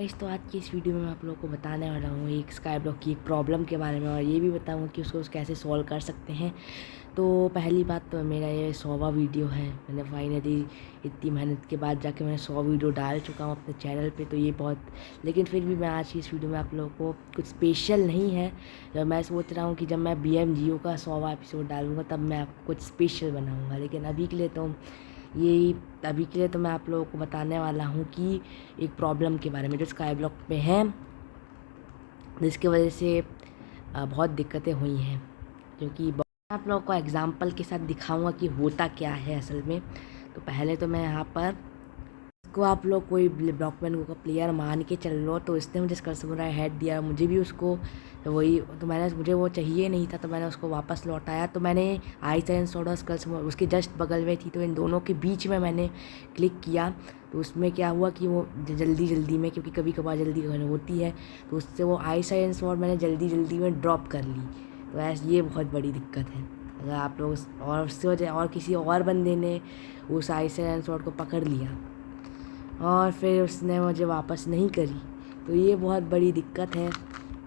Guys, तो आज की इस वीडियो में मैं आप लोगों को बताने वाला हूँ एक स्काई ब्लॉक की एक प्रॉब्लम के बारे में, और ये भी बताऊँगा कि उसको कैसे सॉल्व कर सकते हैं। तो पहली बात तो मेरा ये 100वां वीडियो है। मैंने फाइनली इतनी मेहनत के बाद जाके मैंने 100 वीडियो डाल चुका हूँ अपने चैनल पे, तो ये बहुत, लेकिन फिर भी मैं आज की इस वीडियो में आप लोगों को कुछ स्पेशल नहीं है। मैं सोच रहा हूँ कि जब मैं BMGO का 100वां एपिसोड डालूँगा तब मैं आपको कुछ स्पेशल बनाऊँगा, लेकिन अभी के लिए तो मैं आप लोगों को बताने वाला हूँ कि एक प्रॉब्लम के बारे में जो स्काई ब्लॉक पे है, जिसकी वजह से बहुत दिक्कतें हुई हैं। क्योंकि आप लोगों को एग्जांपल के साथ दिखाऊंगा कि होता क्या है असल में। तो पहले तो मैं यहाँ पर को आप लोग कोई ब्लॉकमैन को प्लेयर मान के चल लो, तो इसने मुझे स्कल समुराई हेड दिया, मुझे भी उसको वही, तो मुझे वो चाहिए नहीं था, तो मैंने उसको वापस लौटाया। तो मैंने आइस एंड स्वॉर्ड और स्कल समुराई उसके जस्ट बगल में थी, तो इन दोनों के बीच में मैंने क्लिक किया। तो उसमें क्या हुआ कि वो जल्दी जल्दी में, क्योंकि कभी कभार जल्दी होती है, तो उससे वो आइस एंड स्वॉर्ड मैंने जल्दी जल्दी में ड्रॉप कर ली। तो ऐसे ये बहुत बड़ी दिक्कत है। अगर आप लोग और उससे वजह और किसी और बंदे ने उस आइस एंड स्वॉर्ड को पकड़ लिया और फिर उसने मुझे वापस नहीं करी, तो ये बहुत बड़ी दिक्कत है।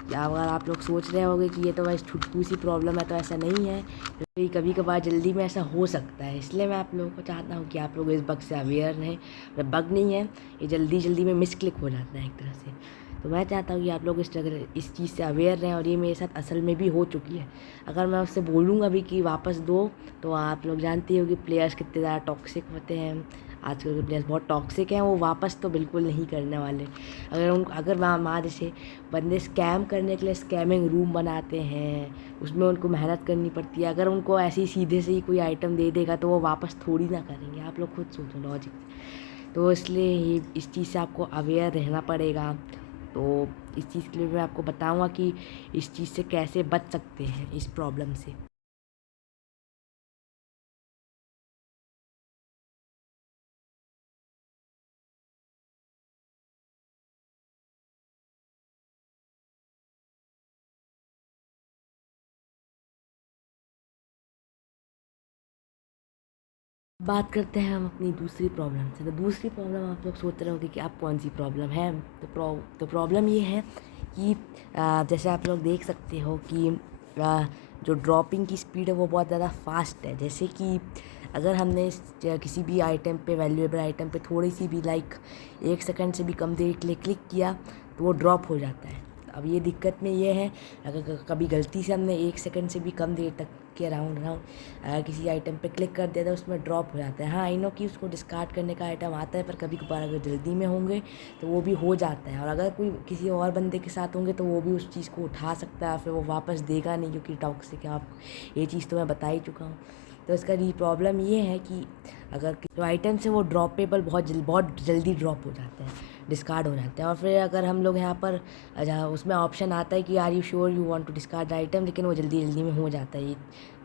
अगर आप लोग सोच रहे होंगे कि ये तो बस छुटकू सी प्रॉब्लम है, तो ऐसा नहीं है, क्योंकि कभी कभार जल्दी में ऐसा हो सकता है। इसलिए मैं आप लोगों को चाहता हूँ कि आप लोग इस बग से अवेयर रहें। बग नहीं है, ये जल्दी जल्दी में मिस क्लिक हो जाता है एक तरह से। तो मैं चाहता हूँ कि आप लोग इस चीज़ से अवेयर रहें, और ये मेरे साथ असल में भी हो चुकी है। अगर मैं उससे बोलूँगा भी कि वापस दो, तो आप लोग जानते हो कि प्लेयर्स कितने ज़्यादा टॉक्सिक होते हैं। आजकल के प्लेयर्स बहुत टॉक्सिक हैं, वो वापस तो बिल्कुल नहीं करने वाले। अगर वहाँ जैसे बंदे स्कैम करने के लिए स्कैमिंग रूम बनाते हैं, उसमें उनको मेहनत करनी पड़ती है। अगर उनको ऐसे ही सीधे से ही कोई आइटम दे देगा, तो वो वापस थोड़ी ना करेंगे। आप लोग खुद सोचो लॉजिक। तो इसलिए ये इस चीज़ से आपको अवेयर रहना पड़ेगा। तो इस चीज़ के लिए मैं आपको बताऊंगा कि इस चीज़ से कैसे बच सकते हैं, इस प्रॉब्लम से। बात करते हैं हम अपनी दूसरी प्रॉब्लम से। तो दूसरी प्रॉब्लम आप लोग सोच रहे होंगे कि आप कौन सी प्रॉब्लम है। तो प्रॉब्लम ये है कि जैसे आप लोग देख सकते हो कि जो ड्रॉपिंग की स्पीड है वो बहुत ज़्यादा फास्ट है। जैसे कि अगर हमने किसी भी आइटम पे, वैल्यूएबल आइटम पे थोड़ी सी भी, लाइक 1 सेकंड से भी कम देर के लिए क्लिक किया, तो वो ड्रॉप हो जाता है। अब ये दिक्कत में ये है, अगर कभी गलती से हमने 1 सेकंड से भी कम देर तक के राउंड अगर किसी आइटम पे क्लिक कर दिया तो उसमें ड्रॉप हो जाता है। हाँ, आई नो कि उसको डिस्कार्ड करने का आइटम आता है, पर कभी कभार अगर जल्दी में होंगे तो वो भी हो जाता है। और अगर कोई किसी और बंदे के साथ होंगे तो वो भी उस चीज़ को उठा सकता है, फिर वो वापस देगा नहीं, क्योंकि टॉक्सिक है। आप ये चीज़ तो मैं बता ही चुका हूँ। तो इसका प्रॉब्लम ये है कि अगर जो आइटम्स है वो ड्रॉपेबल बहुत जल्दी ड्रॉप हो जाते हैं, डिस्कार्ड हो जाते हैं। और फिर अगर हम लोग यहाँ पर उसमें ऑप्शन आता है कि are you sure you want to discard item, लेकिन वो जल्दी जल्दी में हो जाता है,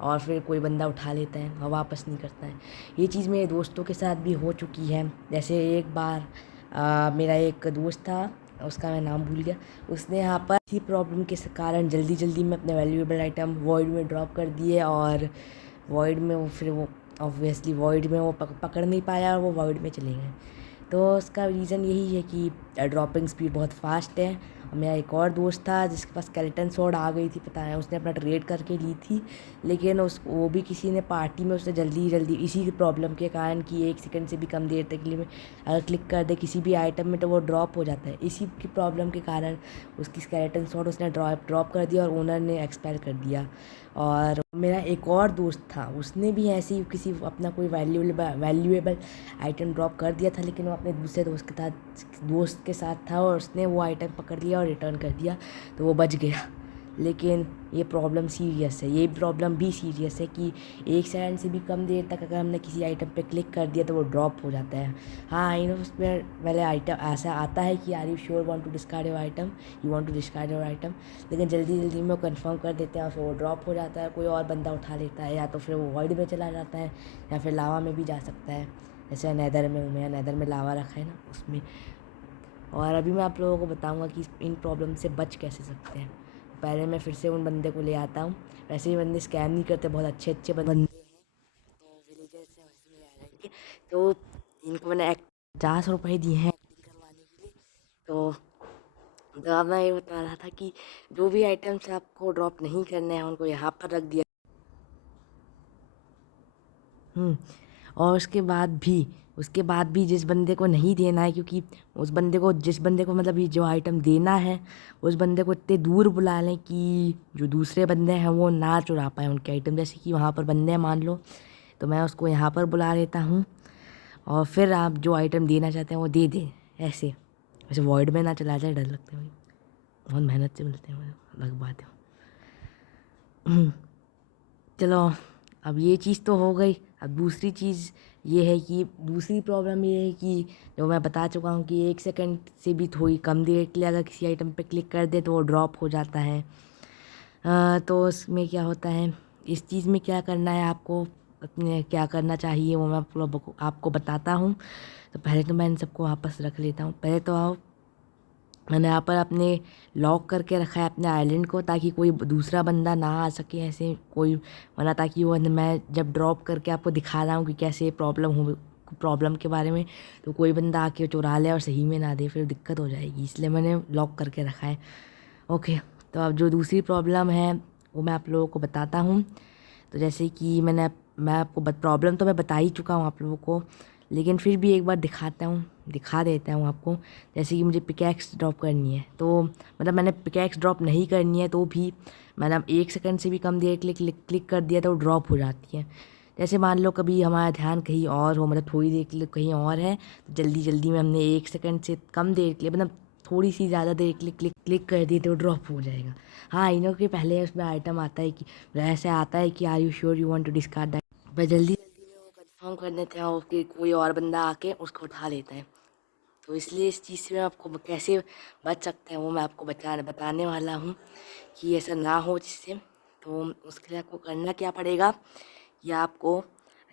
और फिर कोई बंदा उठा लेता है और वापस नहीं करता है। ये चीज़ मेरे दोस्तों के साथ भी हो चुकी है। जैसे एक बार मेरा एक दोस्त था, उसका मैं नाम भूल गया, उसने यहाँ पर इसी प्रॉब्लम के कारण जल्दी जल्दी में अपने वैल्यूएबल आइटम वॉइड में ड्रॉप कर दिए, और वॉइड में वो ऑब्वियसली वॉइड में वो पकड़ नहीं पाया, और वो वॉइड में चले गए। तो उसका रीज़न यही है कि ड्रॉपिंग स्पीड बहुत फास्ट है। और मेरा एक और दोस्त था जिसके पास स्केलेटन स्वॉर्ड आ गई थी, पता है, उसने अपना ट्रेड करके ली थी, लेकिन वो भी किसी ने पार्टी में उसने जल्दी जल्दी इसी प्रॉब्लम के कारण कि 1 सेकंड से भी कम देर तक के लिए अगर क्लिक कर दे किसी भी आइटम में तो वो ड्रॉप हो जाता है। इसी की प्रॉब्लम के कारण उसकी स्केलेटन स्वॉर्ड उसने ड्रॉप कर दिया, और ओनर ने एक्सपायर कर दिया। और मेरा एक और दोस्त था, उसने भी ऐसे ही किसी अपना कोई वैल्यूएबल आइटम ड्रॉप कर दिया था, लेकिन वो अपने दूसरे दोस्त के साथ था, और उसने वो आइटम पकड़ लिया और रिटर्न कर दिया, तो वो बच गया। लेकिन ये प्रॉब्लम सीरियस है, ये प्रॉब्लम भी सीरियस है कि 1 सेकंड से भी कम देर तक अगर हमने किसी आइटम पे क्लिक कर दिया तो वो ड्रॉप हो जाता है। हाँ, आई नो उसमें पहले आइटम ऐसा आता है कि are you sure want to discard your item, you want to discard your item, लेकिन जल्दी जल्दी में वो कन्फर्म कर देते हैं, और फिर वो ड्रॉप हो जाता है, कोई और बंदा उठा लेता है, या तो फिर वो वॉइड में चला जाता है, या फिर लावा में भी जा सकता है। जैसे नेदर में हूँ मैं, नेदर में लावा रखा है ना, उसमें। और अभी मैं आप लोगों को बताऊंगा कि इन प्रॉब्लम से बच कैसे सकते हैं। पहले मैं फिर से उन बंदे को ले आता हूँ। वैसे ही बंदे स्कैम नहीं करते, बहुत अच्छे अच्छे बंदे हैं, तो विलेजर्स हैं, उसमें आ जाएंगे। तो इनको मैंने 50 रुपये दिए हैं एक्टिंग करवाने के लिए। तो तो अब मैं ये बता रहा था कि जो भी आइटम्स आपको ड्रॉप नहीं करने हैं उनको यहाँ पर रख दिया। और उसके बाद भी जिस बंदे को नहीं देना है, क्योंकि जिस बंदे को मतलब ये जो आइटम देना है उस बंदे को इतने दूर बुला लें कि जो दूसरे बंदे हैं वो ना चुरा पाए उनके आइटम। जैसे कि वहाँ पर बंदे हैं मान लो, तो मैं उसको यहाँ पर बुला लेता हूँ और फिर आप जो आइटम देना चाहते हैं वो दे दें। ऐसे वॉइड में ना चला जाए, डर लगता है भाई, बहुत मेहनत से मिलते हैं, अलग बात है। चलो, अब ये चीज़ तो हो गई। अब दूसरी चीज़ ये है कि दूसरी प्रॉब्लम ये है कि जो मैं बता चुका हूँ कि 1 सेकंड से भी थोड़ी कम देर के लिए अगर किसी आइटम पे क्लिक कर दे तो वो ड्रॉप हो जाता है। तो उसमें क्या होता है, इस चीज़ में क्या करना है आपको, अपने क्या करना चाहिए वो मैं आपको बताता हूँ। तो पहले तो मैं इन सबको वापस रख लेता हूँ। पहले तो आओ, मैंने यहाँ पर अपने लॉक करके रखा है अपने आइलैंड को, ताकि कोई दूसरा बंदा ना आ सके ऐसे कोई, वरना ताकि वो मैं जब ड्रॉप करके आपको दिखा रहा हूँ कि कैसे प्रॉब्लम के बारे में, तो कोई बंदा आके चुरा ले और सही में ना दे, फिर दिक्कत हो जाएगी, इसलिए मैंने लॉक करके रखा है। ओके, तो अब जो दूसरी प्रॉब्लम है वो मैं आप लोगों को बताता हूँ। तो जैसे कि मैं आपको प्रॉब्लम तो मैं बता ही चुका हूँ आप लोगों को, लेकिन फिर भी एक बार दिखा देता हूँ आपको। जैसे कि मुझे पिकैक्स ड्रॉप करनी है, तो मतलब मैंने पिकैक्स ड्रॉप नहीं करनी है तो भी मैंने 1 सेकंड से भी कम देर के लिए क्लिक कर दिया तो वो ड्रॉप हो जाती है। जैसे मान लो कभी हमारा ध्यान कहीं और हो, मतलब थोड़ी देर के लिए कहीं और है, तो जल्दी जल्दी में हमने 1 सेकंड से कम देर के लिए, मतलब थोड़ी सी ज़्यादा देर के लिए क्लिक कर दी तो ड्रॉप हो जाएगा। हाँ, इन्हों के पहले उसमें आइटम आता है कि ऐसे आता है कि are you sure you want to discard that, पर जल्दी जल्दी में वो कंफर्म कर देते हैं और फिर कोई और बंदा आके उसको उठा लेता है। तो इसलिए इस चीज़ से आपको कैसे बच सकते हैं वो मैं आपको बताने वाला हूँ कि ऐसा ना हो जिससे। तो उसके लिए आपको करना क्या पड़ेगा, या आपको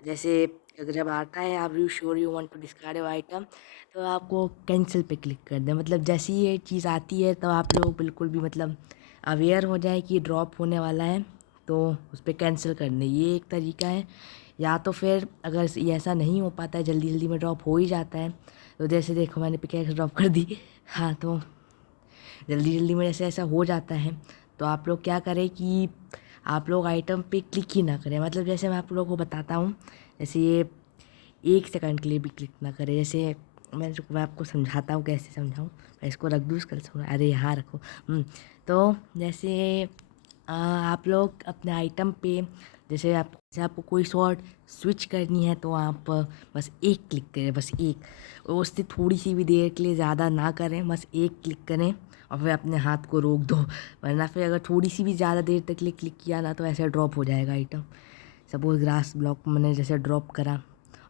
जैसे अगर जब आता है आप you sure you want to discard your item, तो आपको कैंसिल पे क्लिक कर दें। मतलब जैसे ही ये चीज़ आती है तो आप लोग बिल्कुल भी मतलब अवेयर हो जाए कि ड्रॉप होने वाला है, तो उस पर कैंसिल कर दें, ये एक तरीका है। या तो फिर अगर ये ऐसा नहीं हो पाता है, जल्दी जल्दी में ड्रॉप हो ही जाता है, तो जैसे देखो मैंने पिकैक्स ड्रॉप कर दी। हाँ, तो जल्दी जल्दी में जैसे ऐसा हो जाता है तो आप लोग क्या करें कि आप लोग आइटम पे क्लिक ही ना करें। मतलब जैसे मैं आप लोगों को बताता हूँ, जैसे ये 1 सेकंड के लिए भी क्लिक ना करें। जैसे मैं आपको समझाता हूँ, कैसे समझाऊँ, मैं इसको रख दूँ उसका सुना, अरे यहाँ रखो। तो जैसे आप लोग अपने आइटम पे जैसे आपको कोई शॉट स्विच करनी है तो आप बस एक क्लिक करें, बस एक, और उससे थोड़ी सी भी देर के लिए ज़्यादा ना करें, बस एक क्लिक करें और फिर अपने हाथ को रोक दो, वरना फिर अगर थोड़ी सी भी ज़्यादा देर तक के लिए क्लिक किया ना तो ऐसे ड्रॉप हो जाएगा आइटम। सपोज ग्रास ब्लॉक मैंने जैसे ड्रॉप करा,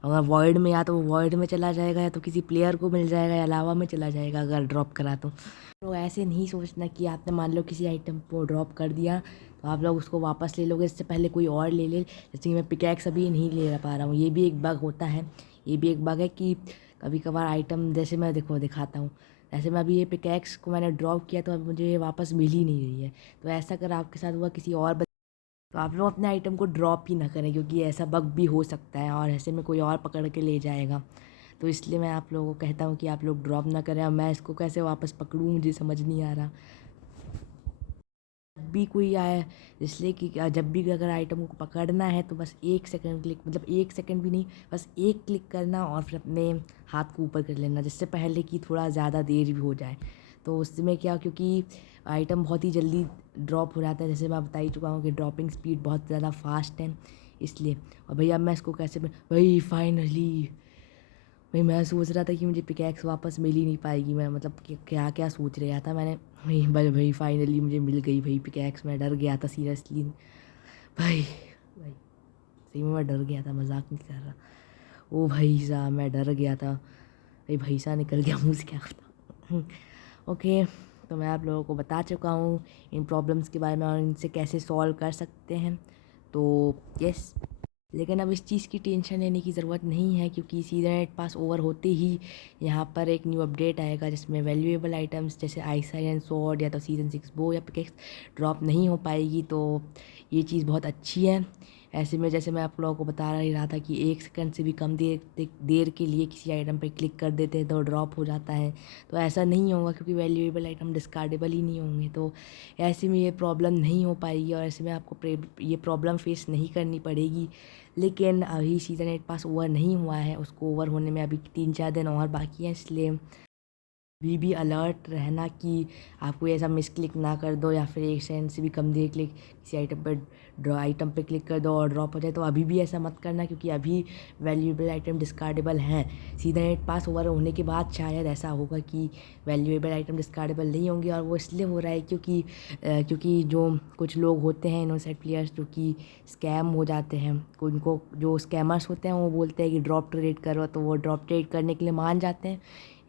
अगर वॉइड में, या तो वो वॉइड में चला जाएगा या तो किसी प्लेयर को मिल जाएगा या लावा में चला जाएगा अगर ड्रॉप करा तो ऐसे नहीं सोचना कि आपने मान लो किसी आइटम को ड्रॉप कर दिया तो आप लोग उसको वापस ले लोगे, इससे पहले कोई और ले ले। जैसे कि मैं पिकैक्स अभी नहीं ले पा रहा हूँ, ये भी एक बग होता है। ये भी एक बग है कि कभी कभार आइटम, जैसे मैं दिखाता हूँ, ऐसे मैं अभी ये पिकैक्स को मैंने ड्रॉप किया तो अब मुझे ये वापस मिल ही नहीं रही है। तो ऐसा अगर आपके साथ हुआ किसी और तो आप लोग अपने आइटम को ड्रॉप ही ना करें, क्योंकि ऐसा बग भी हो सकता है और ऐसे में कोई और पकड़ के ले जाएगा। तो इसलिए मैं आप लोगों को कहता हूँ कि आप लोग ड्रॉप ना करें। अब मैं इसको कैसे वापस पकड़ूँ मुझे समझ नहीं आ रहा। जब भी कोई आए, इसलिए कि जब भी अगर आइटम को पकड़ना है तो बस 1 सेकंड क्लिक, मतलब 1 सेकंड भी नहीं, बस एक क्लिक करना और फिर अपने हाथ को ऊपर कर लेना, जिससे पहले कि थोड़ा ज़्यादा देर भी हो जाए। तो उसमें क्या, क्योंकि आइटम बहुत ही जल्दी ड्रॉप हो जाता है, जैसे मैं बता ही चुका हूँ कि ड्रॉपिंग स्पीड बहुत ज़्यादा फास्ट है इसलिए। और भैया मैं इसको कैसे, भाई फाइनली, भाई मैं सोच रहा था कि मुझे पिकैक्स वापस मिल ही नहीं पाएगी, मैं मतलब क्या क्या सोच रहा था मैंने। भाई फाइनली मुझे मिल गई भाई पिकैक्स, मैं डर गया था सीरियसली भाई सही में मैं डर गया था, मजाक नहीं कर रहा। ओ भाई साहब मैं डर गया था भाई, भैंसा निकल गया मुँह से, क्या होता। ओके, तो मैं आप लोगों को बता चुका हूँ इन प्रॉब्लम्स के बारे में और इनसे कैसे सॉल्व कर सकते हैं। तो यस, लेकिन अब इस चीज़ की टेंशन लेने की ज़रूरत नहीं है, क्योंकि सीज़न 8 पास ओवर होते ही यहाँ पर एक न्यू अपडेट आएगा जिसमें वैल्यूएबल आइटम्स जैसे आइस आयरन स्वॉर्ड या तो सीज़न 6 बो या पिकेक्स ड्रॉप नहीं हो पाएगी। तो ये चीज़ बहुत अच्छी है ऐसे में जैसे मैं आप लोगों को बता ही रहा था कि 1 सेकंड से भी कम देर के लिए किसी आइटम पे क्लिक कर देते हैं तो ड्रॉप हो जाता है। तो ऐसा नहीं होगा क्योंकि वैल्यूएबल आइटम डिस्कार्डेबल ही नहीं होंगे, तो ऐसे में ये प्रॉब्लम नहीं हो पाएगी और ऐसे में आपको ये प्रॉब्लम फेस नहीं करनी पड़ेगी। लेकिन अभी सीज़न 8 पास ओवर नहीं हुआ है, उसको ओवर होने में अभी 3-4 दिन और बाकी हैं, इसलिए भी अलर्ट रहना कि आप कोई ऐसा मिस क्लिक ना कर दो या फिर 1 सेकंड से भी कम देर क्लिक किसी आइटम पे क्लिक कर दो और ड्रॉप हो जाए। तो अभी भी ऐसा मत करना क्योंकि अभी वैल्यूएबल आइटम डिस्कार्डेबल हैं। सीज़न 8 पास ओवर होने के बाद शायद ऐसा होगा कि वैल्यूएबल आइटम डिस्कार्डेबल नहीं होंगे, और वो इसलिए हो रहा है क्योंकि जो कुछ लोग होते हैं इनोसेंट प्लेयर्स जो कि स्कैम हो जाते हैं, उनको जो स्कैमर्स होते हैं वो बोलते हैं कि ड्रॉप ट्रेड करो, तो वो ड्रॉप ट्रेड करने के लिए मान जाते हैं।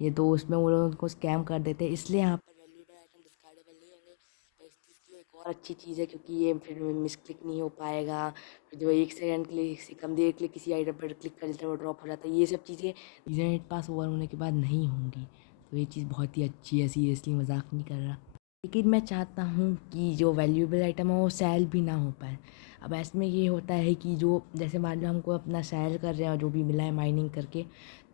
ये तो उसमें वो लोग उनको स्कैम कर देते हैं, इसलिए यहाँ पर वैल्यूएबल आइटम डिस्कार्डेबल नहीं होंगे। तो इस चीज़ की एक और अच्छी चीज़ है क्योंकि ये फिर मिस क्लिक नहीं हो पाएगा। फिर जो 1 सेकंड के लिए से कम देर के लिए किसी आइटम पर क्लिक कर देते हैं वो ड्रॉप हो जाता है। ये सब चीज़ें सीजन 8 पास ओवर होने के बाद नहीं होंगी, तो ये चीज़ बहुत ही अच्छी है, सीरियसली मजाक नहीं कर रहा। लेकिन मैं चाहता हूँ कि जो वैल्यूएबल आइटम है वो सेल भी ना हो पाए। अब ऐसे में ये होता है कि जो जैसे मान लो हमको अपना सेल कर रहे हैं और जो भी मिला है माइनिंग करके,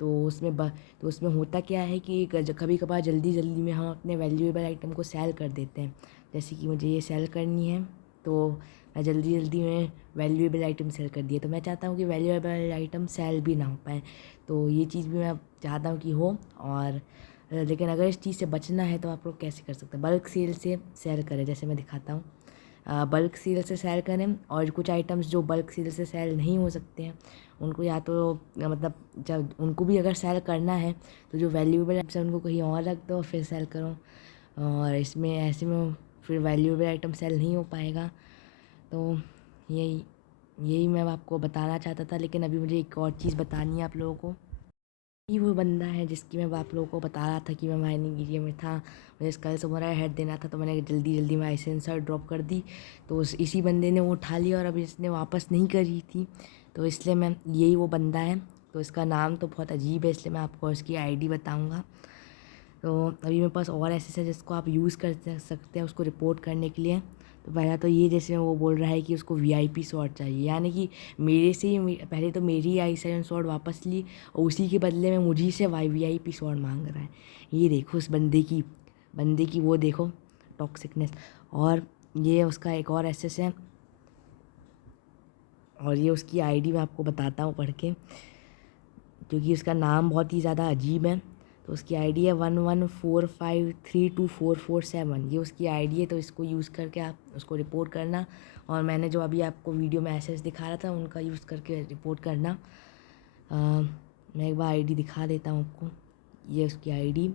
तो उसमें होता क्या है कि कभी कभार जल्दी जल्दी में हम अपने वैल्यूएबल आइटम को सेल कर देते हैं। जैसे कि मुझे ये सेल करनी है तो मैं जल्दी जल्दी में वैल्यूएबल आइटम सेल कर दिया, तो मैं चाहता हूँ कि वैल्यूएबल आइटम सेल भी ना हो पाए। तो ये चीज़ भी मैं चाहता हूँ कि हो। और लेकिन अगर इस चीज़ से बचना है तो आप लोग कैसे कर सकते हैं, बल्क सेल से सेल करें। जैसे मैं दिखाता हूँ, बल्क सेल से सेल करें, और कुछ आइटम्स जो बल्क सेल से सेल नहीं हो सकते हैं उनको या तो मतलब जब उनको भी अगर सेल करना है तो जो वैल्यूएबल आइटम्स है उनको कहीं और रख दो फिर सेल करो। और इसमें ऐसे में फिर वैल्यूएबल आइटम सेल नहीं हो पाएगा। तो यही यही मैं आपको बताना चाहता था। लेकिन अभी मुझे एक और चीज़ बतानी है आप लोगों को। ये वो बंदा है जिसकी मैं आप लोगों को बता रहा था कि मैं माइनिंग एरिया में था, मुझे स्कल समोरा हेड देना था, तो मैंने जल्दी जल्दी में आइसेंसर ड्रॉप कर दी। तो इसी बंदे ने वो उठा लिया और अभी इसने वापस नहीं करी थी, तो इसलिए मैं यही वो बंदा है। तो इसका नाम तो बहुत अजीब है, इसलिए मैं आपको इसकी आईडी बताऊंगा। तो अभी मेरे पास और ऐसे है जिसको आप यूज़ कर सकते हैं उसको रिपोर्ट करने के लिए। तो पहला तो ये, जैसे वो बोल रहा है कि उसको वीआईपी स्वॉर्ड चाहिए, यानी कि मेरे से ही पहले तो मेरी आई7 स्वॉर्ड वापस ली और उसी के बदले में मुझी से वीआईपी स्वॉर्ड मांग रहा है। ये देखो उस बंदे की वो देखो टॉक्सिकनेस। और ये उसका एक और एसेस है, और ये उसकी आईडी मैं आपको बताता हूँ पढ़ के, क्योंकि उसका नाम बहुत ही ज़्यादा अजीब है। तो उसकी आईडी है 1145324447, ये उसकी आईडी है। तो इसको यूज़ करके आप उसको रिपोर्ट करना, और मैंने जो अभी आपको वीडियो में एसेस दिखा रहा था उनका यूज़ करके रिपोर्ट करना। मैं एक बार आईडी दिखा देता हूँ आपको, ये उसकी आईडी।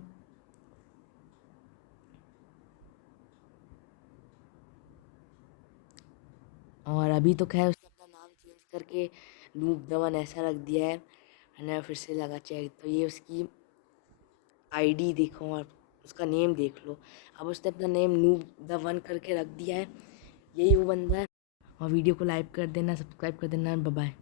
और अभी तो खैर उसने अपना नाम चेंज करके नूब दमन ऐसा रख दिया है। मैंने फिर से लगा चेक, तो ये उसकी आईडी देखो और उसका नेम देख लो। अब उसने अपना नेम नूब द वन करके रख दिया है, यही वो बंदा है। और वीडियो को लाइक कर देना, सब्सक्राइब कर देना, बाय बाय।